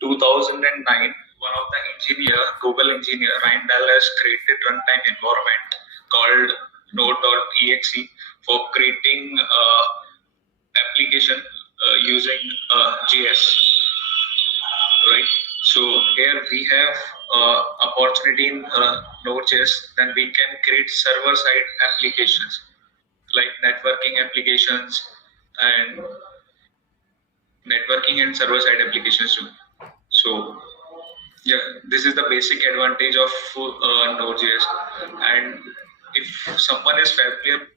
2009, one of the Google engineer, Ryan Dahl, has created runtime environment called Node.exe for creating application using JS, right? So here we have opportunity in Node.js, then we can create server-side applications like and networking and server-side applications too. So yeah, this is the basic advantage of Node.js. And if someone is familiar,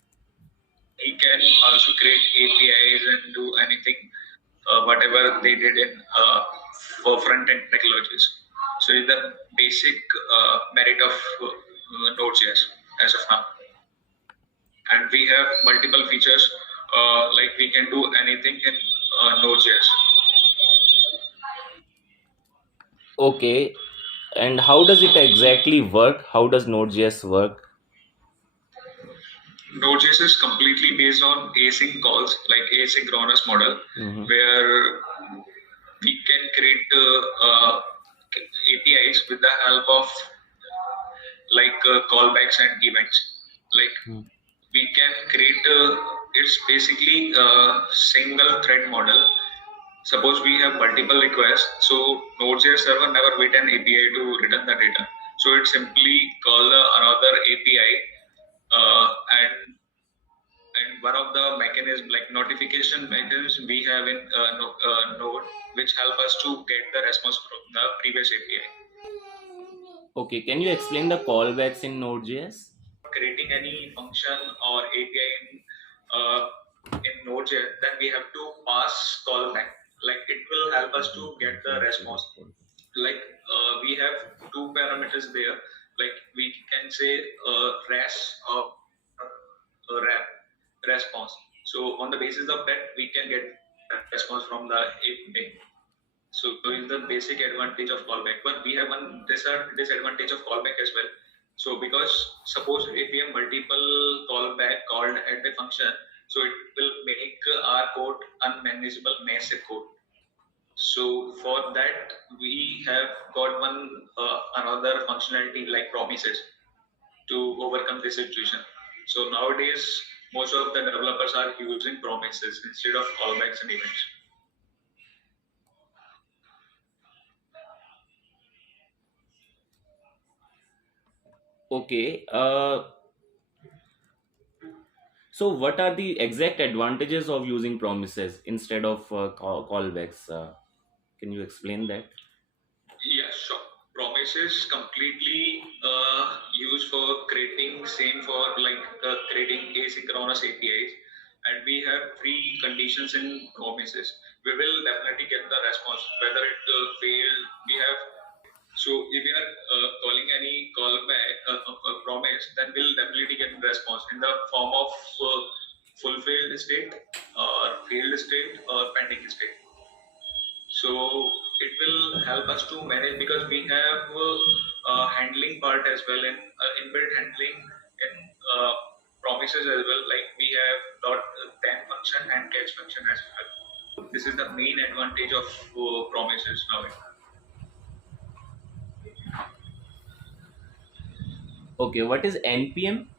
he can also create APIs and do anything, whatever they did in for front-end technologies. So it's the basic merit of Node.js as of now. And we have multiple features, like we can do anything in Node.js. Okay, and how does it exactly work? How does Node.js work? Node.js is completely based on async calls, like asynchronous model, Mm-hmm. where we can create APIs with the help of like callbacks and events. Like we can create, it's basically a single thread model. Suppose we have multiple requests, so Node.js server never wait an API to return the data. So it simply call another API, and one of the mechanism like notification mechanism we have in Node, which help us to get the response from the previous API. Okay, can you explain the callbacks in Node.js? Creating any function or API in Node.js, then we have to pass callback. Like it will help us to get the response. Like we have two parameters there. Like we can say res or rep response. So on the basis of that, we can get a response from the API. So is the basic advantage of callback. But we have one disadvantage of callback as well. So because suppose if we have multiple callback called at the function, so it will make our code unmanageable massive code. So for that we have got one another functionality like promises to overcome this situation. So nowadays most of the developers are using promises instead of callbacks and events. Okay, so what are the exact advantages of using promises instead of callbacks? Can you explain that? Yeah, sure. Promises completely used for creating same for like creating asynchronous APIs, and we have three conditions in promises. We will definitely get the response whether it failed. We have so if we are calling any callback promise, then we'll definitely get the response in the form of fulfilled state or failed state or pending state. So it will help us to manage because we have handling part as well in inbuilt handling in promises as well. Like we have then function and catch function as well. This is the main advantage of promises now. Okay, what is NPM?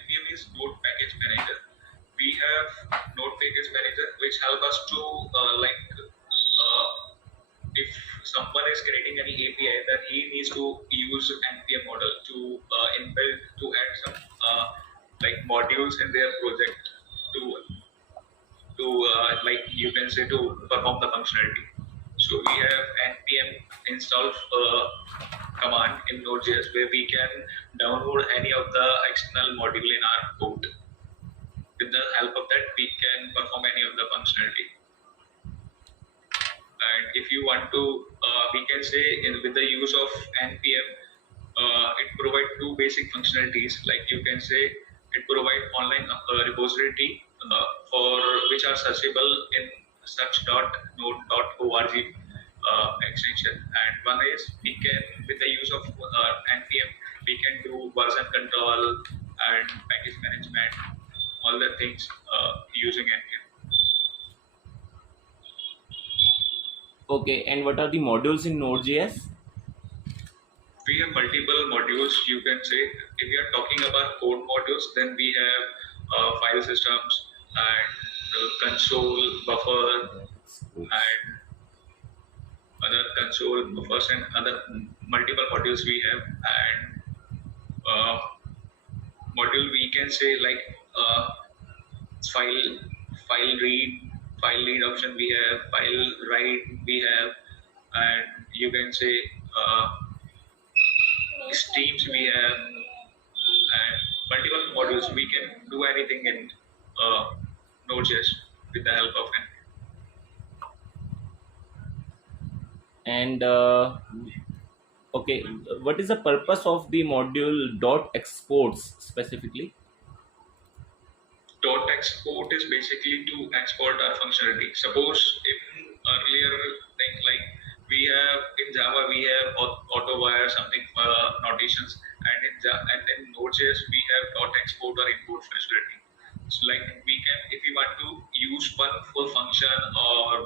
NPM is Node Package Manager. We have Node Package Manager, which help us to if someone is creating any API, then he needs to use NPM model to inbuild to add some like modules in their project to like you can say to perform the functionality. So we have npm install command in Node.js where we can download any of the external module in our code. With the help of that, we can perform any of the functionality. And if you want to, we can say with the use of npm, it provides two basic functionalities. Like you can say it provides online repository for which are searchable in search.node.org extension. And one is we can, with the use of npm, we can do version control and package management, all the things using npm. Okay, and what are the modules in Node.js? We have multiple modules. You can say if we are talking about code modules, then we have file systems and console buffer Exports. and other console buffers and other multiple modules we have. And uh, module we can say like uh, file file read file read option we have, file write we have, and you can say uh, streams we have, and multiple modules. We can do anything in Node.js with the help of an. And okay, what is the purpose of the module dot exports specifically? Dot export is basically to export our functionality. Suppose in earlier thing like we have in Java we have auto wire something notations, and and in Node.js we have dot export or import functionality. So like we can, if we want to use one full function or